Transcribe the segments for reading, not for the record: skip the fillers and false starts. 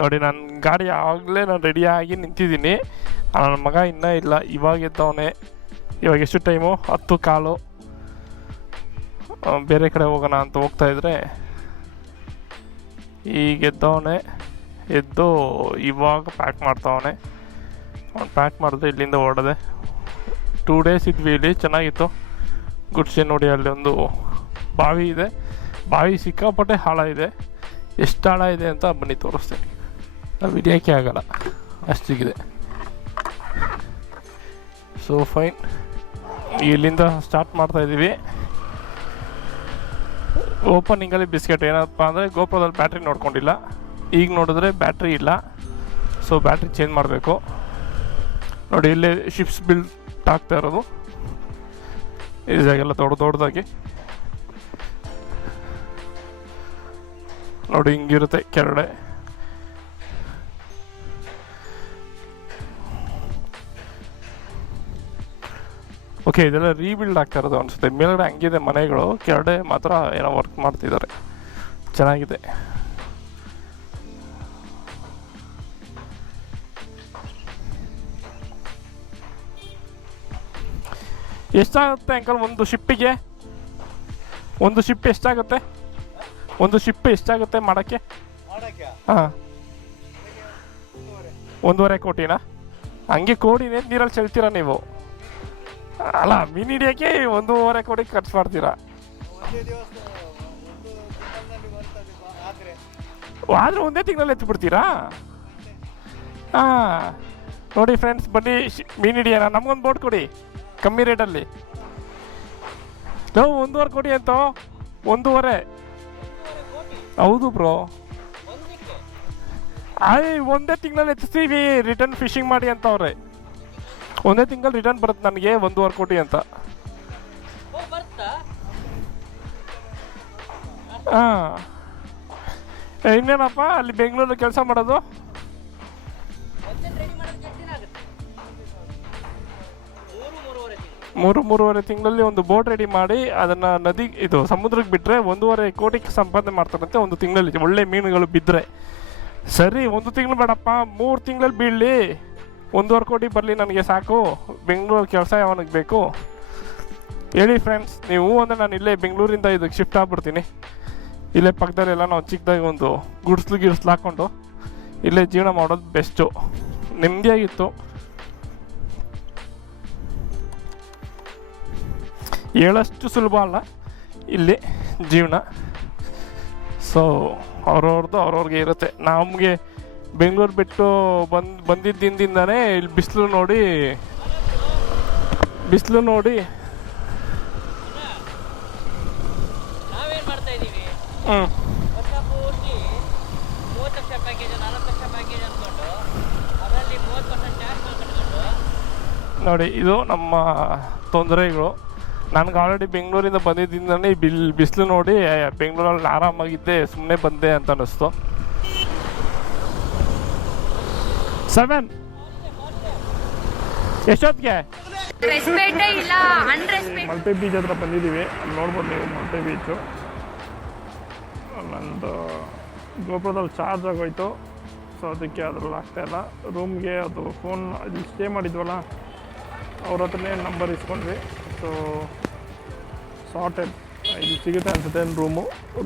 ನೋಡಿ ನನ್ನ ಗಾಡಿ ಆಗಲೇ ನಾನು ರೆಡಿಯಾಗಿ ನಿಂತಿದ್ದೀನಿ. ನನ್ನ ಮಗ ಇನ್ನೂ ಇಲ್ಲ, ಇವಾಗ ಎದ್ದವನೇ. ಇವಾಗ ಎಷ್ಟು ಟೈಮು? 10:15. ಬೇರೆ ಕಡೆ ಹೋಗೋಣ ಅಂತ ಹೋಗ್ತಾಯಿದ್ರೆ ಈಗ ಎದ್ದವನೇ. ಎದ್ದು ಇವಾಗ ಪ್ಯಾಕ್ ಮಾಡ್ತಾವನೆ. ಅವ್ನು ಪ್ಯಾಕ್ ಮಾಡಿದ್ರೆ ಇಲ್ಲಿಂದ ಹೊರಡದೆ. 2 ಡೇಸ್ ಇದ್ವಿ ಇಲ್ಲಿ, ಚೆನ್ನಾಗಿತ್ತು. ಗುಡ್ಸೆ ನೋಡಿ, ಅಲ್ಲಿ ಒಂದು ಬಾವಿ ಇದೆ. ಬಾವಿ ಸಿಕ್ಕಾಪಟ್ಟೆ ಆಳ ಇದೆ. ಎಷ್ಟು ಆಳ ಇದೆ ಅಂತ ಬನ್ನಿ ತೋರಿಸ್ತೀನಿ. ನಾವು ಹಿಡಿಯೋಕ್ಕೆ ಆಗಲ್ಲ, ಅಷ್ಟಿಗಿದೆ. ಸೊ ಫೈನ್, ಇಲ್ಲಿಂದ ಸ್ಟಾರ್ಟ್ ಮಾಡ್ತಾಯಿದ್ದೀವಿ. ಓಪನಿಂಗಲ್ಲಿ ಬಿಸ್ಕೆಟ್. ಏನಪ್ಪ ಅಂದರೆ ಗೋಪ್ರೋದಲ್ಲಿ ಬ್ಯಾಟ್ರಿ ನೋಡ್ಕೊಂಡಿಲ್ಲ. ಈಗ ನೋಡಿದ್ರೆ ಬ್ಯಾಟ್ರಿ ಇಲ್ಲ, ಸೊ ಬ್ಯಾಟ್ರಿ ಚೇಂಜ್ ಮಾಡಬೇಕು. ನೋಡಿ ಇಲ್ಲೇ ಶಿಪ್ಸ್ ಬಿಲ್ಡ್ ಆಗ್ತಾ ಇರೋದು. ಈ ಜಾಗೆಲ್ಲ ದೊಡ್ಡದಾಗಿ ನೋಡಿ ಹಿಂಗಿರುತ್ತೆ ಕೆಳಗಡೆ. ಓಕೆ, ಇದೆಲ್ಲ ರೀಬಿಲ್ಡ್ ಆಗ್ತಾ ಇರೋದು ಅನಿಸುತ್ತೆ. ಮೇಲ್ಗಡೆ ಹಂಗಿದೆ ಮನೆಗಳು, ಕೆಳಗಡೆ ಮಾತ್ರ ಏನೋ ವರ್ಕ್ ಮಾಡ್ತಿದ್ದಾರೆ. ಚೆನ್ನಾಗಿದೆ. ಎಷ್ಟಾಗುತ್ತೆ ಅಂಕಲ್ ಒಂದು ಶಿಪ್ಪಿಗೆ? ಒಂದು ಶಿಪ್ ಎಷ್ಟಾಗುತ್ತೆ? ಒಂದು ಶಿಪ್ ಎಷ್ಟಾಗುತ್ತೆ ಮಾಡೋಕ್ಕೆ? ಹಾಂ, 1.5 ಕೋಟಿನಾ? ಹಂಗೆ ಕೋಟಿನೇ ನೀರಲ್ಲಿ ಚೆಲ್ತೀರಾ ನೀವು? ಅಲ್ಲ, ಮೀನು ಹಿಡಿಯೋಕ್ಕೆ 1.5 ಕೋಟಿ ಖರ್ಚು ಮಾಡ್ತೀರಾ? ಆದರೂ ಒಂದೇ ತಿಂಗಳಲ್ಲಿ ಎತ್ತು ಬಿಡ್ತೀರಾ? ಹಾಂ, ನೋಡಿ ಫ್ರೆಂಡ್ಸ್, ಬನ್ನಿ ಮೀನು ಹಿಡಿಯೋಣ. ನಮಗೊಂದು ಬೋಟ್ ಕೊಡಿ ಕಮ್ಮಿ ರೇಟಲ್ಲಿ. ನಾವು 1.5 ಕೋಟಿ ಅಂತ. 1.5. ಹೌದು ಬ್ರೋ. ಒಂದೇ ತಿಂಗಳಲ್ಲಿ ಎತ್ತಿಸ್ತೀವಿ, ರಿಟರ್ನ್ ಫಿಶಿಂಗ್ ಮಾಡಿ ಅಂತ ಅವ್ರೆ. ಒಂದೇ ತಿಂಗಳು ರಿಟರ್ನ್ ಬರುತ್ತೆ ನನಗೆ 1.5 ಕೋಟಿ ಅಂತ. ಹಾಂ, ಇನ್ನೇನಪ್ಪ ಅಲ್ಲಿ ಬೆಂಗಳೂರಲ್ಲಿ ಕೆಲಸ ಮಾಡೋದು? ಮೂರುವರೆ ತಿಂಗಳಲ್ಲಿ ಒಂದು ಬೋಟ್ ರೆಡಿ ಮಾಡಿ ಅದನ್ನು ಇದು ಸಮುದ್ರಕ್ಕೆ ಬಿಟ್ಟರೆ 1.5 ಕೋಟಿಗೆ ಸಂಪಾದನೆ ಮಾಡ್ತಾರಂತೆ ಒಂದು ತಿಂಗಳಲ್ಲಿ. ಒಳ್ಳೆ ಮೀನುಗಳು ಬಿದ್ದರೆ ಸರಿ. 1 ತಿಂಗಳು ಬೇಡಪ್ಪ, 3 ತಿಂಗಳಲ್ಲಿ ಬೀಳಲಿ, 1.5 ಕೋಟಿ ಬರಲಿ, ನನಗೆ ಸಾಕು. ಬೆಂಗಳೂರಲ್ಲಿ ಕೆಲಸ ಯಾವನಿಗೆ ಬೇಕು ಹೇಳಿ ಫ್ರೆಂಡ್ಸ್? ನೀವು ಅಂದರೆ ನಾನು ಇಲ್ಲೇ ಬೆಂಗಳೂರಿಂದ ಇದಕ್ಕೆ ಶಿಫ್ಟ್ ಆಗ್ಬಿಡ್ತೀನಿ. ಇಲ್ಲೇ ಪಕ್ಕದಲ್ಲೆಲ್ಲ ನಾವು ಚಿಕ್ಕದಾಗಿ ಒಂದು ಗಿಡ್ಸ್ಲು ಹಾಕ್ಕೊಂಡು ಇಲ್ಲೇ ಜೀವನ ಮಾಡೋದು ಬೆಸ್ಟು. ನೆಮ್ಮದಿಯಾಗಿತ್ತು. ಹೇಳಷ್ಟು ಸುಲಭ ಅಲ್ಲ ಇಲ್ಲಿ ಜೀವನ. ಸೊ ಅವ್ರವ್ರಿಗೆ ಇರುತ್ತೆ. ನಮಗೆ ಬೆಂಗಳೂರು ಬಿಟ್ಟು ಬಂದಿದ್ದ ದಿನದಿಂದನೇ ಇಲ್ಲಿ ಬಿಸಿಲು ನೋಡಿ ನೋಡಿ ಇದು ನಮ್ಮ ತೊಂದರೆಗಳು. ನನಗೆ ಆಲ್ರೆಡಿ ಬೆಂಗಳೂರಿಂದ ಬಂದಿದ್ದರಿಂದನೇ ಬಿಸಿಲು ನೋಡಿ ಬೆಂಗಳೂರಲ್ಲಿ ಆರಾಮಾಗಿದ್ದೆ, ಸುಮ್ಮನೆ ಬಂದೆ ಅಂತ ಅನ್ನಿಸ್ತು. 7 ಎಷ್ಟೊತ್ತಿಗೆ? ಮಲ್ಪೆ ಬೀಚ್ ಹತ್ರ ಬಂದಿದ್ದೀವಿ. ಅಲ್ಲಿ ನೋಡ್ಬೋದು ನೀವು ಮಲ್ಪೆ ಬೀಚು. ನಂದು ಗೋಪುರದಲ್ಲಿ ಚಾರ್ಜ್ ಆಗೋಯ್ತು, ಸೊ ಅದಕ್ಕೆ ಅದ್ರಲ್ಲಿ ಆಗ್ತಾಯಿಲ್ಲ. ರೂಮ್ಗೆ ಅದು ಫೋನ್ ಇಲ್ಲಿ ಸ್ಟೇ ಮಾಡಿದ್ವಲ್ಲ, ಅವ್ರ ಹತ್ರನೇ ನಂಬರ್ ಇಸ್ಕೊಂಡ್ವಿ. ಸೊ ಸಾರ್ಟೆಡ್ ಇಲ್ಲಿ ಸಿಗುತ್ತೆ ಅನ್ಸುತ್ತೆ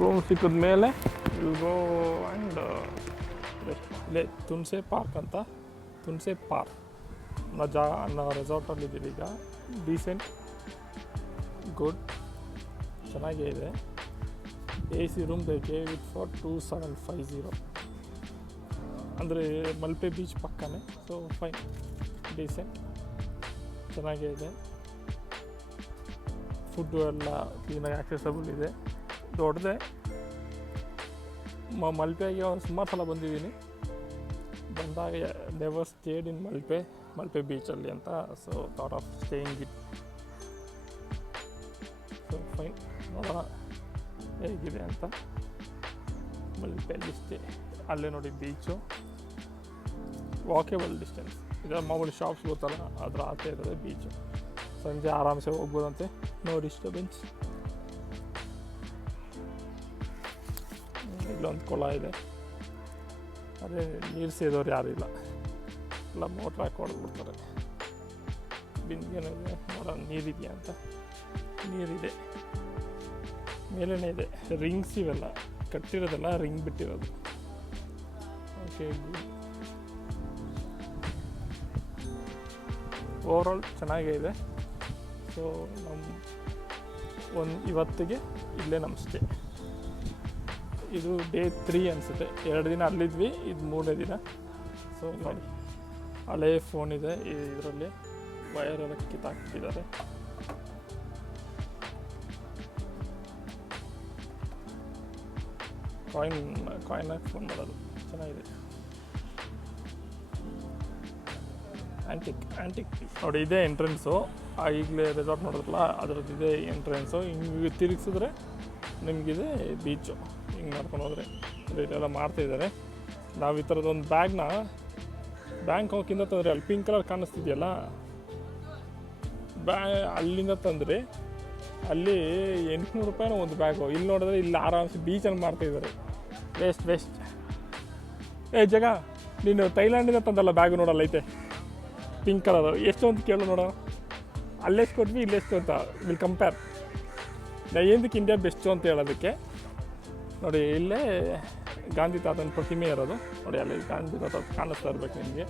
ರೂಮ್ ಸಿಕ್ಕಿದ ಮೇಲೆ ಇಲ್ಗೋ ಆ್ಯಂಡ್ ಇಲ್ಲೇ ತುನ್ಸೆ ಪಾರ್ಕ್ ಅಂತ, ತುನ್ಸೆ ಪಾರ್ಕ್ ಅನ್ನೋ ರೆಸಾರ್ಟಲ್ಲಿದ್ದೀವಿ ಈಗ. ಡೀಸೆಂಟ್, ಗುಡ್, ಚೆನ್ನಾಗೇ ಇದೆ. AC ರೂಮ್ ಬೇಕು ವಿತ್ ಫಾರ್ 2750, ಅಂದರೆ ಮಲ್ಪೆ ಬೀಚ್ ಪಕ್ಕನೇ. ಸೊ ಫೈನ್, ಡೀಸೆಂಟ್, ಚೆನ್ನಾಗೇ ಇದೆ. ಫುಡ್ಡು ಎಲ್ಲ ಕ್ಲೀನಾಗಿ ಆಕ್ಸೆಸಬಲ್ ಇದೆ, ದೊಡ್ಡದೆ. ಮಲ್ಪೆಗೆ ಸುಮಾರು ಸಲ ಬಂದಿದ್ದೀನಿ. ಬಂದಾಗ ನೆವರ್ ಸ್ಟೇಡ್ ಇನ್ ಮಲ್ಪೆ ಬೀಚಲ್ಲಿ ಅಂತ. So thought of staying it. So fine, ನೋಡೋಣ ಹೇಗಿದೆ ಅಂತ. ಮಲ್ಪೆಯಲ್ಲಿ ಸ್ಟೇ, ಅಲ್ಲೇ ನೋಡಿ ಬೀಚು, ವಾಕೇಬಲ್ ಡಿಸ್ಟೆನ್ಸ್. ಇದರ ಮಾಮೂಲಿ ಶಾಪ್ಸ್ ಗೊತ್ತಲ್ಲ, ಅದರ ಆಚೆ ಇರೋದೇ ಬೀಚು. ಸಂಜೆ ಆರಾಮ್ಸೆ ಹೋಗ್ಬೋದಂತೆ, ನೋ ಡಿಸ್ಟರ್ಬೆನ್ಸ್. ಇಲ್ಲೊಂದು ಕೊಳ ಇದೆ, ಅದೇ ನೀರು ಸೇದೋರು ಯಾರೂ ಇಲ್ಲ, ಎಲ್ಲ ಮೋಟ್ರ್ ಹಾಕಿ ಹೊಡೆದ್ಬಿಡ್ತಾರೆ. ಬಿಂದಿಗೆನಿದೆ ನೋಡೋಣ ನೀರಿದೆಯಾ ಅಂತ. ನೀರಿದೆ, ಮೇಲೇ ಇದೆ. ರಿಂಗ್ಸ್ ಇವೆಲ್ಲ ಕಟ್ಟಿರೋದೆಲ್ಲ ರಿಂಗ್ ಬಿಟ್ಟಿರೋದು. Okay, good. ಓವರಾಲ್ ಚೆನ್ನಾಗೇ ಇದೆ. ಸೊ ಇವತ್ತಿಗೆ ಇಲ್ಲೇ ನಮ್ಮ ಸ್ಟೇ. ಇದು ಡೇ 3 ಅನಿಸುತ್ತೆ. 2 ದಿನ ಅಲ್ಲಿದ್ವಿ, ಇದು 3ನೇ ದಿನ. ಸೊ ನೋಡಿ, ಹಳೇ ಫೋನ್ ಇದೆ ಇದರಲ್ಲಿ, ವಯರೆಲ್ಲ ಕಿತ್ತಾಕ್ತಿದ್ದಾರೆ. ಕಾಯಿನ್ ಹಾಕಿ ಫೋನ್ ಮಾಡೋದು ಚೆನ್ನಾಗಿದೆ. ಆ್ಯಂಟಿಕ್ ನೋಡಿ, ಇದೇ ಎಂಟ್ರೆನ್ಸು. ಈಗಲೇ ರೆಸಾರ್ಟ್ ನೋಡಿದ್ರಲ್ಲ, ಅದರದ್ದು ಇದೆ ಎಂಟ್ರೆನ್ಸು. ಹಿಂಗೆ ತಿರುಗಿಸಿದ್ರೆ ನಿಮಗಿದೆ ಬೀಚು. ಹಿಂಗೆ ಮಾಡ್ಕೊಂಡು ಹೋದರೆ ಇಲ್ಲೆಲ್ಲ ಮಾಡ್ತಾಯಿದ್ದಾರೆ. ನಾವು ಈ ಥರದೊಂದು ಬ್ಯಾಗ್ನ ಬ್ಯಾಂಕಾಕಿಂದ ತಂದರೆ, ಅಲ್ಲಿ ಪಿಂಕ್ ಕಲರ್ ಕಾಣಿಸ್ತಿದೆಯಲ್ಲ, ಅಲ್ಲಿಂದ ತಂದರೆ ಅಲ್ಲಿ 800 ರೂಪಾಯಿನ ಒಂದು ಬ್ಯಾಗು. ಇಲ್ಲಿ ನೋಡಿದ್ರೆ ಇಲ್ಲಿ ಆರಾಮ್ಸೆ ಬೀಚಲ್ಲಿ ಮಾಡ್ತಾಯಿದ್ದಾರೆ. ವೇಸ್ಟ್. ಜಗ, ನೀನು ಥೈಲ್ಯಾಂಡಿಂದ ತಂದಲ್ಲ ಬ್ಯಾಗು, ನೋಡಲ್ಲ ಐತೆ ಪಿಂಕ್ ಕಲರು. ಎಷ್ಟು ಅಂತ ಕೇಳು ನೋಡೋ. ಅಲ್ಲೆಷ್ಟು ಕೊಟ್ವಿ, ಇಲ್ಲೆಷ್ಟು ಅಂತ ವಿಲ್ ಕಂಪೇರ್. ನಾ ಏನಕ್ಕೆ ಇಂಡಿಯಾ ಬೆಸ್ಟು ಅಂತ ಹೇಳೋದಕ್ಕೆ ನೋಡಿ, ಇಲ್ಲೇ ಗಾಂಧಿ ತಾತನ ಪ್ರತಿಮೆ ಇರೋದು ನೋಡಿ. ಅಲ್ಲಿ ಗಾಂಧಿ ತಾತ ಕಾಣಿಸ್ತಾ ಇರ್ಬೇಕು ನಿಮಗೆ.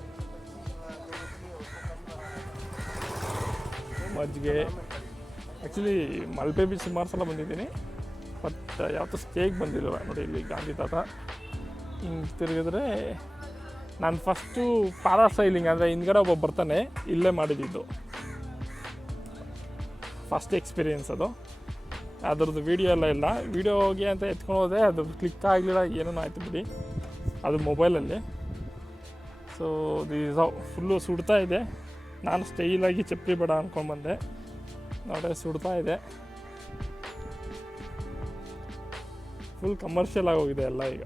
ಮಜ್ಜಿಗೆ. ಆ್ಯಕ್ಚುಲಿ ಮಲ್ಪೆ ಬೀಚ್ ಸುಮಾರು ಸಲ ಬಂದಿದ್ದೀನಿ, ಬಟ್ ಯಾವತ್ತೂ ಸ್ಟೇಗೆ ಬಂದಿಲ್ಲ ನೋಡಿ. ಇಲ್ಲಿ ಗಾಂಧಿ ತಾತ ಹಿಂಗೆ ತಿರುಗಿದ್ರೆ, ನಾನು ಫಸ್ಟು ಪ್ಯಾರಾಸೈಲಿಂಗ್ ಅಂದರೆ ಹಿಂದ್ಗಡೆ ಒಬ್ಬ ಬರ್ತಾನೆ, ಇಲ್ಲೇ ಮಾಡಿದ್ದು ಫಸ್ಟ್ ಎಕ್ಸ್ಪೀರಿಯೆನ್ಸ್ ಅದು. ಅದರದ್ದು ವೀಡಿಯೋ ಎಲ್ಲ ಇಲ್ಲ. ವೀಡಿಯೋಗೆ ಅಂತ ಎತ್ಕೊಂಡು ಹೋದೆ, ಅದು ಕ್ಲಿಕ್ ಆಗಲಿಲ್ಲ, ಏನೋ ಆಯಿತು ಬಿಡಿ, ಅದು ಮೊಬೈಲಲ್ಲಿ. ಸೊ ಫುಲ್ಲು ಸುಡ್ತಾ ಇದೆ. ನಾನು ಸ್ಟೈಲಾಗಿ ಚಪ್ಪಲಿ ಬೇಡ ಅಂದ್ಕೊಂಡ್ಬಂದೆ, ನೋಡಿ ಸುಡ್ತಾ ಇದೆ. ಫುಲ್ ಕಮರ್ಷಿಯಲ್ ಆಗೋಗಿದೆ ಎಲ್ಲ ಈಗ.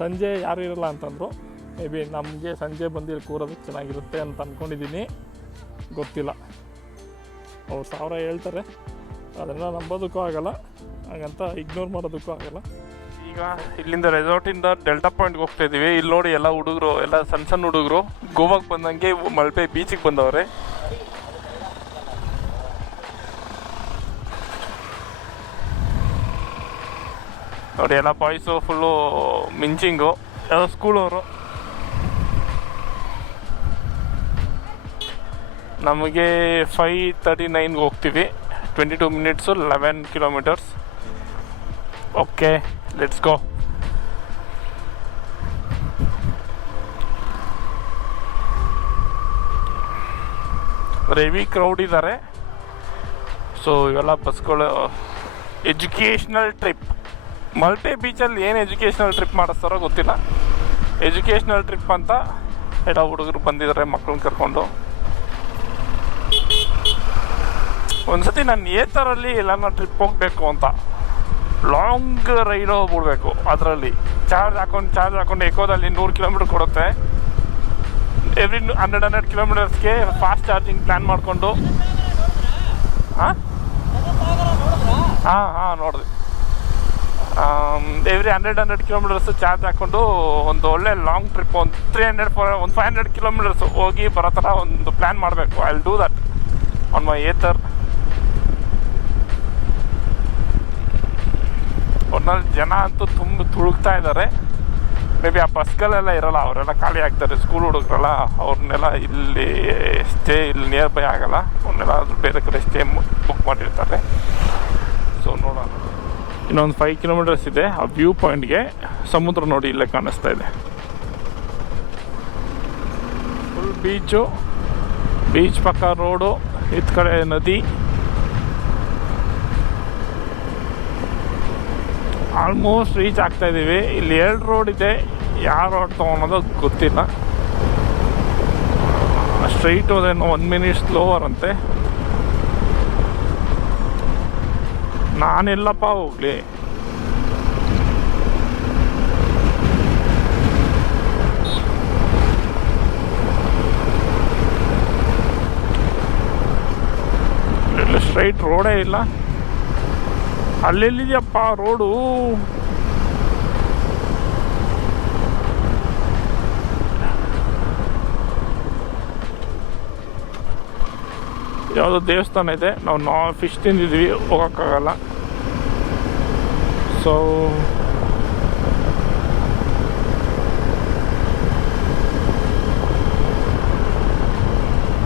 ಸಂಜೆ ಯಾರು ಇರಲ್ಲ ಅಂತಂದರು. ಮೇ ಬಿ ನಮಗೆ ಸಂಜೆ ಬಂದು ಇಲ್ಲಿ ಕೂರೋದಕ್ಕೆ ಚೆನ್ನಾಗಿರುತ್ತೆ ಅಂತ ಅಂದ್ಕೊಂಡಿದ್ದೀನಿ, ಗೊತ್ತಿಲ್ಲ. ಅವ್ರು 1000 ಹೇಳ್ತಾರೆ, ಅದನ್ನು ನಂಬೋದಕ್ಕೂ ಆಗಲ್ಲ, ಹಾಗಂತ ಇಗ್ನೋರ್ ಮಾಡೋದಕ್ಕೂ ಆಗಲ್ಲ. ಈಗ ಇಲ್ಲಿಂದ ರೆಸಾರ್ಟಿಂದ ಡೆಲ್ಟಾ ಪಾಯಿಂಟ್ಗೆ ಹೋಗ್ತಾ ಇದ್ದೀವಿ. ಇಲ್ಲಿ ನೋಡಿ, ಎಲ್ಲ ಹುಡುಗರು, ಎಲ್ಲ ಸಣ್ಣ ಹುಡುಗರು ಗೋವಾಗೆ ಬಂದಂಗೆ ಮಲ್ಪೆ ಬೀಚಿಗೆ ಬಂದವ್ರೆ. ನೋಡಿ, ಎಲ್ಲ ಬಾಯ್ಸು ಫುಲ್ಲು ಮಿಂಚಿಂಗು, ಎಲ್ಲ ಸ್ಕೂಲವರು. ನಮಗೆ 5:39ಗೆ ಹೋಗ್ತೀವಿ. 22 minutes, 11 kilometres. Okay, let's go. Heavy crowd ಇದ್ದಾರೆ. ಸೊ ಇವೆಲ್ಲ ಬಸ್ಗಳು. Educational trip. ಮಲ್ಪೆ ಬೀಚಲ್ಲಿ ಏನು ಎಜುಕೇಷ್ನಲ್ ಟ್ರಿಪ್ ಮಾಡಿಸ್ತಾರೋ ಗೊತ್ತಿಲ್ಲ. ಎಜುಕೇಷ್ನಲ್ ಟ್ರಿಪ್ ಅಂತ ಎಲ್ಲ ಹುಡುಗರು ಬಂದಿದ್ದಾರೆ ಮಕ್ಕಳನ್ನ ಕರ್ಕೊಂಡು. ಒಂದ್ಸತಿ ನಾನು ಏತರಲ್ಲಿ ಎಲ್ಲಾನ ಟ್ರಿಪ್ ಹೋಗಬೇಕು ಅಂತ, ಲಾಂಗ್ ರೈಡ್ ಹೋಗ್ಬಿಡ್ಬೇಕು. ಅದರಲ್ಲಿ ಚಾರ್ಜ್ ಹಾಕೊಂಡು ಎಕೋದಲ್ಲಿ 100 ಕಿಲೋಮೀಟ್ರ್ ಕೊಡುತ್ತೆ. ಎವ್ರಿ 100 ಕಿಲೋಮೀಟರ್ಸ್ಗೆ ಫಾಸ್ಟ್ ಚಾರ್ಜಿಂಗ್ ಪ್ಲ್ಯಾನ್ ಮಾಡಿಕೊಂಡು. ಹಾಂ ನೋಡಿದೆ. ಎವ್ರಿ 100 ಕಿಲೋಮೀಟರ್ಸ್ ಚಾರ್ಜ್ ಹಾಕ್ಕೊಂಡು ಒಂದು ಒಳ್ಳೆ ಲಾಂಗ್ ಟ್ರಿಪ್, ಒಂದು 500 ಕಿಲೋಮೀಟರ್ಸ್ ಹೋಗಿ ಬರೋ ಥರ ಒಂದು ಪ್ಲ್ಯಾನ್ ಮಾಡಬೇಕು. I will do that on my Ather. ಒಟ್ನಲ್ಲಿ ಜನ ಅಂತೂ ತುಂಬ ತುಳುಕ್ತಾ ಇದ್ದಾರೆ. ಮೇ ಬಿ ಆ ಬಸ್ಗಳೆಲ್ಲ ಇರೋಲ್ಲ, ಅವರೆಲ್ಲ ಖಾಲಿ ಆಗ್ತಾರೆ. ಸ್ಕೂಲ್ ಹುಡುಗರಲ್ಲ, ಅವ್ರನ್ನೆಲ್ಲ ಇಲ್ಲಿ ಇಲ್ಲಿ ನಿಯರ್ ಬೈ ಆಗೋಲ್ಲ, ಅವ್ರನ್ನೆಲ್ಲ ಬೇರೆ ಕಡೆ ಸ್ಟೇ ಬುಕ್ ಮಾಡಿರ್ತಾರೆ. ಸೊ ನೋಡೋಣ. ಇನ್ನೊಂದು 5 ಕಿಲೋಮೀಟರ್ಸ್ ಇದೆ. ಆ ವ್ಯೂ ಪಾಯಿಂಟ್ಗೆ ಸಮುದ್ರ ನೋಡಿ, ಇಲ್ಲೇ ಕಾಣಿಸ್ತಾ ಇದೆ. ಫುಲ್ ಬೀಚು, ಬೀಚ್ ಪಕ್ಕ ರೋಡು, ಇತ್ತ ಕಡೆ ನದಿ. ಆಲ್ಮೋಸ್ಟ್ ರೀಚ್ ಆಗ್ತಾ ಇದ್ದೀವಿ. ಇಲ್ಲಿ 2 ರೋಡ್ ಇದೆ, ಯಾವ ರೋಡ್ ತೊಗೊಳೋದು ಗೊತ್ತಿಲ್ಲ. ಸ್ಟ್ರೈಟ್ ಹೋದೇನೋ 1 ಮಿನಿಟ್ ಸ್ಲೋವರ್ ಅಂತೆ. ನಾನೆಲ್ಲಪ್ಪ ಹೋಗ್ಲಿ. ಸ್ಟ್ರೈಟ್ ರೋಡೇ ಇಲ್ಲ. ಅಲ್ಲೆಲ್ಲಿದೆಯಪ್ಪ ರೋಡು. ಯಾವುದೋ ದೇವಸ್ಥಾನ ಇದೆ. ನಾವು ಫಿಶ್ ತಿಂದಿದ್ವಿ, ಹೋಗೋಕ್ಕಾಗಲ್ಲ. ಸೊ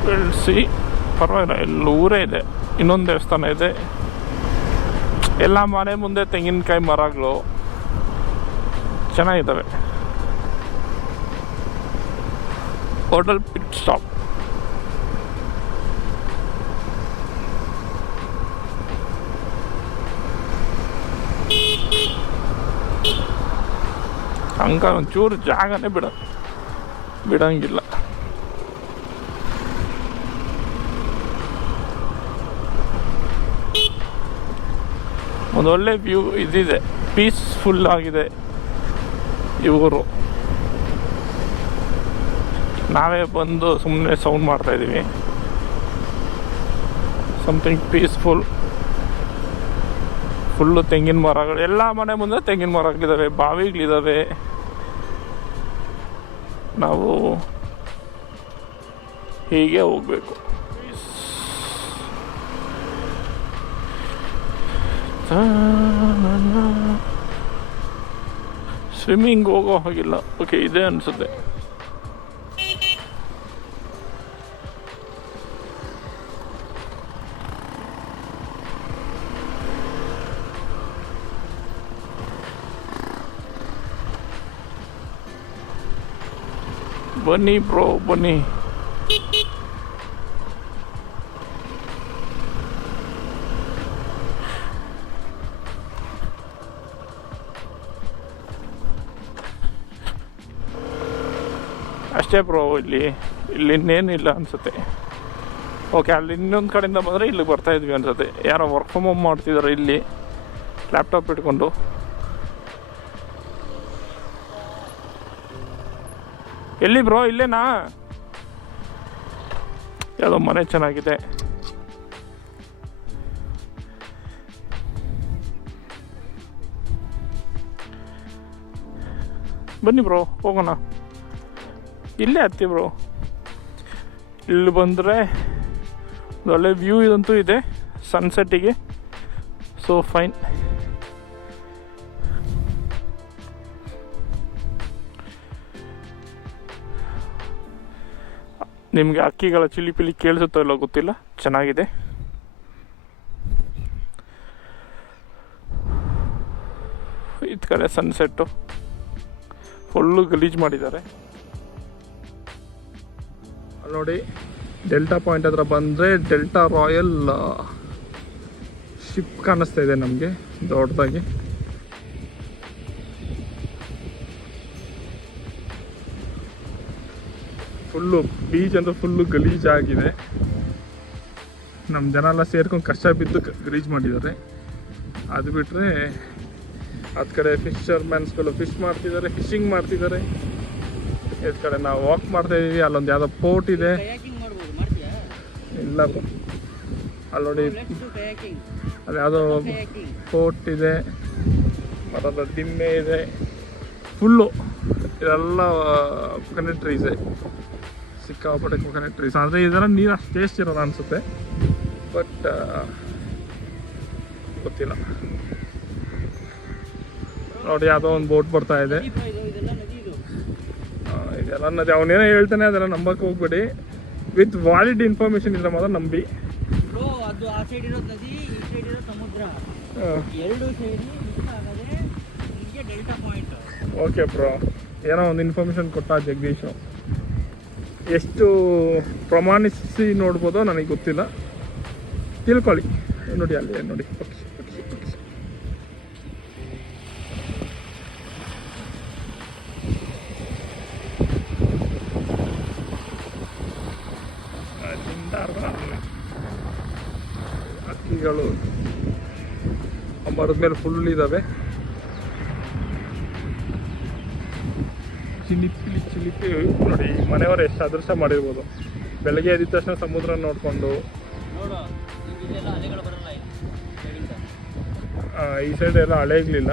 ಬೆಳೆಸಿ ಪರವಾಗಿಲ್ಲ, ಎಲ್ಲ ಊರೇ ಇದೆ. ಇನ್ನೊಂದು ದೇವಸ್ಥಾನ ಇದೆ. ಎಲ್ಲ ಮನೆ ಮುಂದೆ ತೆಂಗಿನಕಾಯಿ ಮರಗಳು ಚೆನ್ನಾಗಿದ್ದಾವೆ. Hotel pit stop. ಹಂಗ ಒಂಚೂರು ಜಾಗನೇ ಬಿಡಂಗಿಲ್ಲ. ಒಂದೊಳ್ಳೆ ವ್ಯೂ ಇದಿದೆ, ಪೀಸ್ಫುಲ್ ಆಗಿದೆ ಈ ಊರು. ನಾವೇ ಬಂದು ಸುಮ್ಮನೆ ಸೌಂಡ್ ಮಾಡ್ತಾಯಿದ್ದೀವಿ. Something peaceful. ಫುಲ್ಲು ತೆಂಗಿನ ಮರಗಳು, ಎಲ್ಲ ಮನೆ ಮುಂದೆ ತೆಂಗಿನ ಮರಗಳಿದ್ದಾವೆ, ಬಾವಿಗಳಿದ್ದಾವೆ. ನಾವು ಹೀಗೆ ಹೋಗಬೇಕು. ಸ್ವಿಮ್ಮಿಂಗ್ ಹೋಗೋ ಹಾಗಿಲ್ಲ. ಓಕೆ, ಇದೆ ಅನಿಸುತ್ತೆ. ಬನ್ನಿ ಬ್ರೋ, ಬನ್ನಿ. ಅಷ್ಟೇ ಬ್ರೋ, ಇಲ್ಲಿ ಇನ್ನೇನಿಲ್ಲ ಅನಿಸುತ್ತೆ. ಓಕೆ, ಅಲ್ಲಿ ಇನ್ನೊಂದು ಕಡೆಯಿಂದ ಬಂದರೆ ಇಲ್ಲಿಗೆ ಬರ್ತಾಯಿದ್ವಿ ಅನಿಸುತ್ತೆ. ಯಾರೋ ವರ್ಕ್ ಫ್ರಮ್ ಹೋಮ್ ಮಾಡ್ತಿದ್ದಾರೆ ಇಲ್ಲಿ, ಲ್ಯಾಪ್ಟಾಪ್ ಇಟ್ಕೊಂಡು. ಎಲ್ಲಿ ಬ್ರೋ? ಇಲ್ಲೇನಾ? ಯಾವುದೋ ಮನೆ ಚೆನ್ನಾಗಿದೆ. ಬನ್ನಿ ಬ್ರೋ, ಹೋಗೋಣ. ಇಲ್ಲೇ ಹತ್ತಿ ಬ್ರೋ. ಇಲ್ಲಿ ಬಂದರೆ ಒಳ್ಳೆ ವ್ಯೂ ಇದಂತೂ ಇದೆ ಸನ್ಸೆಟ್ಟಿಗೆ. So fine. ನಿಮಗೆ ಅಕ್ಕಿಗಳ ಚಿಲಿಪಿಲಿ ಕೇಳಿಸುತ್ತೋ ಇಲ್ಲೋ ಗೊತ್ತಿಲ್ಲ, ಚೆನ್ನಾಗಿದೆ. ಇದ್ ಕಡೆ ಸನ್ಸೆಟ್ಟು ಫುಲ್ಲು ಗಲೀಜು ಮಾಡಿದ್ದಾರೆ. ನೋಡಿ, ಡೆಲ್ಟಾ ಪಾಯಿಂಟ್ ಹತ್ರ ಬಂದರೆ ಡೆಲ್ಟಾ ರಾಯಲ್ ಶಿಪ್ ಕಾಣಿಸ್ತಾ ಇದೆ ನಮಗೆ ದೊಡ್ಡದಾಗಿ. ಫುಲ್ಲು ಬೀಚ್ ಅಂತೂ ಫುಲ್ಲು ಗಲೀಜಾಗಿದೆ. ನಮ್ಮ ಜನ ಎಲ್ಲ ಸೇರ್ಕೊಂಡು ಕಷ್ಟ ಬಿದ್ದು ಗಲೀಜು ಮಾಡಿದ್ದಾರೆ. ಅದು ಬಿಟ್ಟರೆ ಅದು ಕಡೆ ಫಿಶರ್ಮ್ಯಾನ್ಸ್ಗಳು ಫಿಶ್ ಮಾಡ್ತಿದ್ದಾರೆ, ಫಿಶಿಂಗ್ ಮಾಡ್ತಿದ್ದಾರೆ. ಇದ್ ಕಡೆ ನಾವು ವಾಕ್ ಮಾಡ್ತಾ ಇದೀವಿ. ಅಲ್ಲೊಂದು ಯಾವುದೋ ಪೋರ್ಟ್ ಇದೆ. ಇಲ್ಲ ಬ್ರೋ, ಅಲ್ಲಿ ನೋಡಿ ಅದು ಯಾವುದೋ ಪೋರ್ಟ್ ಇದೆ, ಮರದ ದಿಮ್ಮೆ ಇದೆ. ಫುಲ್ಲು ಇದೆಲ್ಲ ಕೊಕೊನಟ್ ಟ್ರೀಸೇ, ಸಿಕ್ಕಾಪಟ್ಟೆ ಕೊಕೊನಟ್ ಟ್ರೀಸ್. ಆದರೆ ಇದೆಲ್ಲ ನೀರು ಅಷ್ಟು ಟೇಸ್ಟ್ ಇರೋಲ್ಲ ಅನಿಸುತ್ತೆ, ಬಟ್ ಗೊತ್ತಿಲ್ಲ. ನೋಡಿ, ಯಾವುದೋ ಒಂದು ಬೋಟ್ ಬರ್ತಾ ಇದೆ. ಇದೆಲ್ಲ ನದಿ. ಅವನೇನೋ ಹೇಳ್ತಾನೆ, ಅದೆಲ್ಲ ನಂಬಕ್ಕೆ ಹೋಗ್ಬೇಡಿ. ವಿತ್ ವಾಲಿಡ್ ಇನ್ಫಾರ್ಮೇಶನ್ ಇದ್ರೆ ಮಾತ್ರ ನಂಬಿ. ಅದು ಆ ಸೈಡ್ ಇರೋದು ನದಿ, ಈ ಸೈಡ್ ಇರೋ ಸಮುದ್ರ, ಎರಡು ಸೇರಿ ಹೀಗೆ ಡೆಲ್ಟಾ ಪಾಯಿಂಟ್. ಓಕೆ ಬ್ರೋ, ಏನೋ ಒಂದು ಇನ್ಫಾರ್ಮೇಶನ್ ಕೊಟ್ಟ ಜಗದೀಶ್. ಎಷ್ಟು ಪ್ರಮಾಣಿಸಿ ನೋಡ್ಬೋದೋ ನನಗೆ ಗೊತ್ತಿಲ್ಲ, ತಿಳ್ಕೊಳ್ಳಿ. ನೋಡಿ ಅಲ್ಲಿ ನೋಡಿ. ಓಕೆ, ಹಕ್ಕಿಗಳು ಮರದ ಮೇಲೆ ಫುಲ್ ಇದ್ದಾವೆ. ಚಿಲಿಪಿ ನೋಡಿ, ಮನೆಯವರು ಎಷ್ಟು ಅದೃಷ್ಟ ಮಾಡಿರ್ಬೋದು. ಬೆಳಗ್ಗೆ ಎದ್ದ ತಕ್ಷಣ ಸಮುದ್ರ ನೋಡಿಕೊಂಡು. ಈ ಸೈಡ್ ಎಲ್ಲ ಅಲೆಗಳಿಲ್ಲ,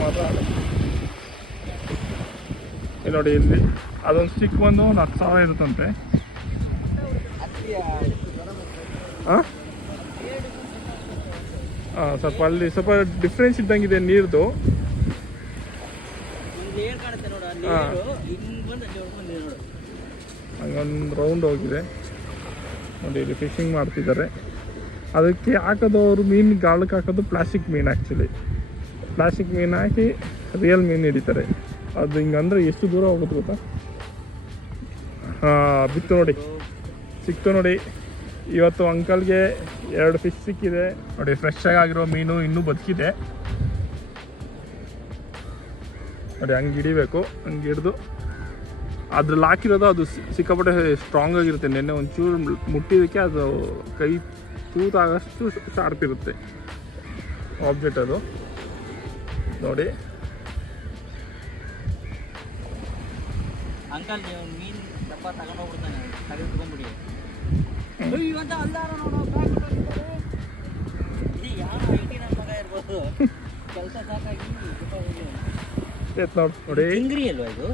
ಮಾತ್ರ ಅಲೆ. ನೋಡಿ, ಇಲ್ಲಿ ಅದೊಂದು ಸ್ಟಿಕ್ ಬಂದು ಒಂದು 10,000 ಇರುತ್ತಂತೆ. ಹಾಂ ಸ್ವಲ್ಪ ಅಲ್ಲಿ ಸ್ವಲ್ಪ ಡಿಫ್ರೆನ್ಸ್ ಇದ್ದಂಗಿದೆ ನೀರ್ದು. ಹಂಗೊಂದು ರೌಂಡ್ ಹೋಗಿದೆ ನೋಡಿ, ಇಲ್ಲಿ ಫಿಶಿಂಗ್ ಮಾಡ್ತಿದ್ದಾರೆ. ಅದಕ್ಕೆ ಹಾಕೋದು ಅವರು ಮೀನು ಗಾಳಕ್ಕೆ ಹಾಕೋದು ಪ್ಲಾಸ್ಟಿಕ್ ಮೀನು. ಆ್ಯಕ್ಚುಲಿ ಪ್ಲಾಸ್ಟಿಕ್ ಮೀನು ಹಾಕಿ ರಿಯಲ್ ಮೀನು ಹಿಡಿತಾರೆ. ಅದು ಹಿಂಗಂದ್ರೆ ಎಷ್ಟು ದೂರ ಹೋಗುತ್ತೆ ಗೊತ್ತಾ? ಬಿತ್ತು ನೋಡಿ, ಸಿಕ್ತು ನೋಡಿ. ಇವತ್ತು ಅಂಕಲ್ಗೆ 2 ಫಿಶ್ ಸಿಕ್ಕಿದೆ ನೋಡಿ. ಫ್ರೆಶ್ ಆಗಿರೋ ಮೀನು ಇನ್ನೂ ಬದುಕಿದೆ ನೋಡಿ. ಹಂಗೆ ಹಿಡಿಬೇಕು, ಹಂಗೆ ಹಿಡಿದು ಅದ್ರಲ್ಲಿ ಹಾಕಿರೋದು ಅದು ಸಿಕ್ಕಾಪಟ್ಟೆ ಸ್ಟ್ರಾಂಗ್ ಆಗಿರುತ್ತೆ. ನೆನ್ನೆ ಒಂಚೂರು ಮುಟ್ಟಿದ್ದಕ್ಕೆ ಅದು ಕೈ ತೂತಾಗಷ್ಟು ಶಾರ್ಪ್ ಇರುತ್ತೆ ಆಬ್ಜೆಕ್ಟ್ ಅದು ನೋಡಿ. ಅಂಕಲ್ ನೀವು ಮೀನು ಡಬ್ಬ ತಗೊಂಡೋಗ್ಬಿಡ್ತಾನೆ, ತೆಗೆದುಕೊಂಡ್ಬಿಡಿ. ಇವಂತ ಅಲ್ಲಾರ ನೋಡೋ ಯಾವ ಐಟಿ ನನ್ನ ಮಗ ಇರ್ಬೋದು, ಕೆಲಸ ಸಾಕಾಗಿ ನೋಡಿ. ಜಿಂಗ್ರಿ ಅಲ್ವಾ ಇದು?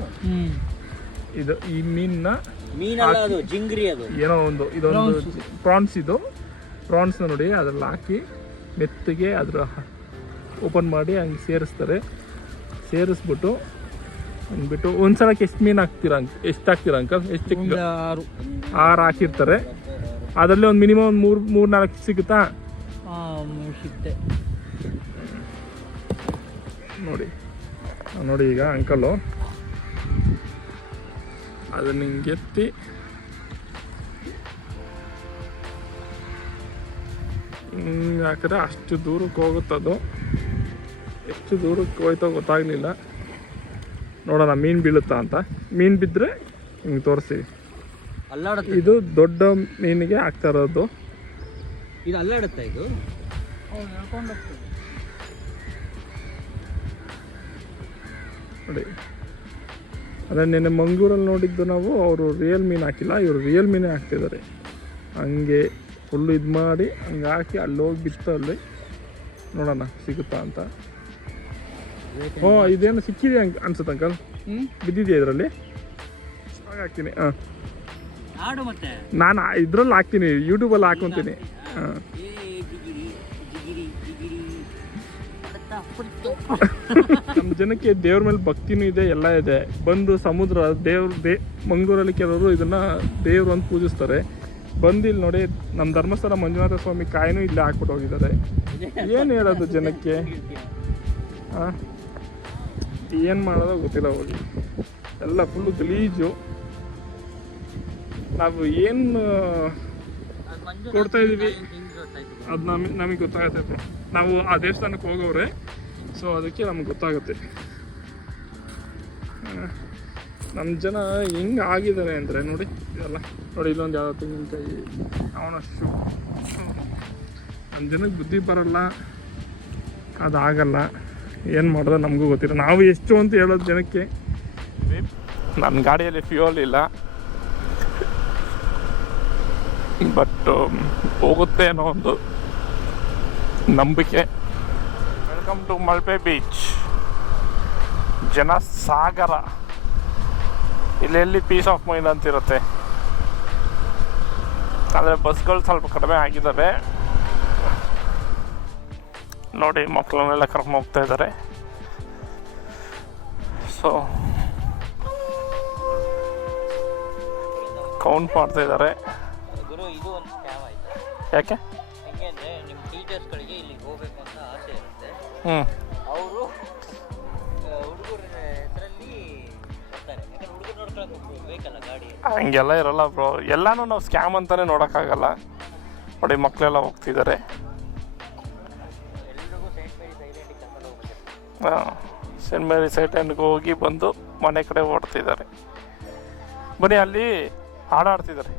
ಇದು ಈ ಮೀನಲ್ಲ, ಅದು ಜಿಂಗ್ರಿ. ಅದು ಏನೋ ಒಂದು ಇದೊಂದು ಪ್ರಾನ್ಸ್. ಇದು ಪ್ರಾನ್ಸ್ನ ನೋಡಿ ಅದ್ರಲ್ಲಿ ಹಾಕಿ ಮೆತ್ತಗೆ ಅದ್ರ ಓಪನ್ ಮಾಡಿ ಹಂಗೆ ಸೇರಿಸ್ಬಿಟ್ಟು ಅಂದ್ಬಿಟ್ಟು ಒಂದ್ಸಲಕ್ಕೆ ಎಷ್ಟು ಮೀನು ಹಾಕ್ತೀರಾ? ಎಷ್ಟು ಹಾಕ್ತೀರಾ ಅಂಕಲ್? ಎಷ್ಟು? 6 ಹಾಕಿರ್ತಾರೆ. ಅದರಲ್ಲಿ ಒಂದು ಮಿನಿಮಮ್ ಒಂದು 3-4 ಸಿಗುತ್ತಾ? ಸಿಗುತ್ತೆ ನೋಡಿ. ನೋಡಿ ಈಗ ಅಂಕಲು ಅದನ್ನ ಹಿಂಗೆ ಎತ್ತಿ ಹಿಂಗೆ ಹಾಕಿದ್ರೆ ಅಷ್ಟು ದೂರಕ್ಕೆ ಹೋಗುತ್ತದು. ಎಷ್ಟು ದೂರಕ್ಕೆ ಹೋಯ್ತೋ ಗೊತ್ತಾಗಲಿಲ್ಲ. ನೋಡೋಣ ಮೀನು ಬೀಳುತ್ತಾ ಅಂತ. ಮೀನು ಬಿದ್ದರೆ ಹಿಂಗೆ ತೋರಿಸ್ತೀವಿ. ಇದು ದೊಡ್ಡ ಮೀನಿಗೆ ಹಾಕ್ತಾ ಇರೋದು. ಇದು ಅಲ್ಲಾಡುತ್ತಾ? ಇದು ನೋಡಿ. ಅದೇ ನೆನ್ನೆ ಮಂಗಳೂರಲ್ಲಿ ನೋಡಿದ್ದು ನಾವು. ಅವರು ರಿಯಲ್ ಮೀನು ಹಾಕಿಲ್ಲ, ಇವರು ರಿಯಲ್ ಮೀನೇ ಹಾಕ್ತಿದ್ದಾರೆ. ಹಂಗೆ ಫುಲ್ಲು ಇದು ಮಾಡಿ ಹಂಗೆ ಹಾಕಿ ಅಲ್ಲಿ ಹೋಗಿ ಬಿತ್ತು. ಅಲ್ಲಿ ನೋಡೋಣ ಸಿಗುತ್ತಾ ಅಂತ. ಇದೇನು ಸಿಕ್ಕಿದೆ ಅನ್ಸುತ್ತೆ ಅಂಕಲ್. ಬಿದ್ದಿದೆಯಾ ಇದರಲ್ಲಿ? ಹಾಕ್ತೀನಿ. ನಾನು ಇದ್ರಲ್ಲಿ ಹಾಕ್ತೀನಿ, ಯೂಟ್ಯೂಬಲ್ಲಿ ಹಾಕೊತೀನಿ. ನಮ್ಮ ಜನಕ್ಕೆ ದೇವ್ರ ಮೇಲೆ ಭಕ್ತಿನೂ ಇದೆ, ಎಲ್ಲ ಇದೆ. ಬಂದು ಸಮುದ್ರ ಮಂಗಳೂರಲ್ಲಿ ಕೆಲವರು ಇದನ್ನ ದೇವ್ರು ಅಂತ ಪೂಜಿಸ್ತಾರೆ. ಬಂದು ಇಲ್ಲಿ ನೋಡಿ, ನಮ್ಮ ಧರ್ಮಸ್ಥಳ ಮಂಜುನಾಥ ಸ್ವಾಮಿ ಕಾಯಿನೂ ಇಲ್ಲಿ ಹಾಕ್ಬಿಟ್ಟು ಹೋಗಿದ್ದಾರೆ. ಏನು ಹೇಳೋದು ಜನಕ್ಕೆ? ಏನು ಮಾಡೋದೋ ಗೊತ್ತಿಲ್ಲ. ಹೋಗಿ ಎಲ್ಲ ಫುಲ್ಲು ಗಲೀಜು. ನಾವು ಏನು ಕೊಡ್ತಾ ಇದೀವಿ ಅದು ನಮಗೆ ಗೊತ್ತಾಗುತ್ತೆ. ನಾವು ಆ ದೇವಸ್ಥಾನಕ್ಕೆ ಹೋಗೋರೆ, ಸೊ ಅದಕ್ಕೆ ನಮ್ಗೆ ಗೊತ್ತಾಗುತ್ತೆ. ನಮ್ಮ ಜನ ಹೆಂಗೆ ಆಗಿದ್ದಾರೆ ಅಂದರೆ ನೋಡಿ. ಇದೆಲ್ಲ ನೋಡಿ, ಇಲ್ಲೊಂದು ಯಾವುದೋ ತೆಂಗಿನಕಾಯಿ ಅವನಷ್ಟು. ನಮ್ಮ ಜನಕ್ಕೆ ಬುದ್ಧಿ ಬರಲ್ಲ, ಅದಾಗಲ್ಲ. ಏನು ಮಾಡೋದು ನಮಗೂ ಗೊತ್ತಿಲ್ಲ. ನಾವು ಎಷ್ಟು ಅಂತ ಹೇಳೋದು ಜನಕ್ಕೆ. ನನ್ನ ಗಾಡಿಯಲ್ಲಿ ಫ್ಯೂಯಲ್ ಇಲ್ಲ, ಬಟ್ ಹೋಗುತ್ತೆ ಅನ್ನೋ ಒಂದು ನಂಬಿಕೆ. Welcome to Malpe beach. ಜನ ಸಾಗರ. ಇಲ್ಲೆಲ್ಲಿ ಪೀಸ್ ಆಫ್ ಮೈಂಡ್ ಅಂತಿರುತ್ತೆ. ಆದರೆ ಬಸ್ಗಳು ಸ್ವಲ್ಪ ಕಡಿಮೆ ಆಗಿದ್ದಾವೆ ನೋಡಿ. ಮಕ್ಕಳನ್ನೆಲ್ಲ ಕರ್ಕೊಂಡು ಹೋಗ್ತಾ ಇದ್ದಾರೆ. ಸೊ ಕೌಂಟ್ ಮಾಡ್ತಾ ಇದ್ದಾರೆ. ಯಾಕೆ? ಹೆಂಗೆ ನಿಮ್ಮ ಟೀಚರ್ಸ್ಗಳಿಗೆ ಇಲ್ಲಿಗೆ ಹೋಗ್ಬೇಕು ಅಂತ ಆಸೆ ಇರುತ್ತೆ. ಅವರು ಹುಡುಗರ ಹೆಸರಲ್ಲಿ ಬರ್ತಾರೆ. ಯಾಕಂದ್ರೆ ಹುಡುಗರು ನೋಡ್ಕೊಳಕ್ಕೆ ಬೇಕಲ್ಲ ಗಾಡಿ. ಹಂಗೆಲ್ಲ ಇರಲ್ಲ ಬ್ರೋ. ಎಲ್ಲಾನು ನಾವು ಸ್ಕ್ಯಾಮ್ ಅಂತಾನೆ ನೋಡೋಕ್ಕಾಗಲ್ಲ ನೋಡಿ. ಮಕ್ಕಳೆಲ್ಲ ಹೋಗ್ತಿದ್ದಾರೆ. ಎಲ್ರಿಗೂ ಸೈಂಟ್ ಮೇರಿ ಸೈಲೆಂಟಿಗೆ ಕರ್ಕೊಂಡು ಹೋಗ್ಬೇಕು. ಸೈಂಟ್ ಮೇರಿ ಸೈಲೆಂಟ್ಗೆ ಹೋಗಿ ಬಂದು ಮನೆ ಕಡೆ ಓಡ್ತಿದ್ದಾರೆ. ಬನ್ನಿ, ಅಲ್ಲಿ ಹಾಡಾಡ್ತಿದ್ದಾರೆ.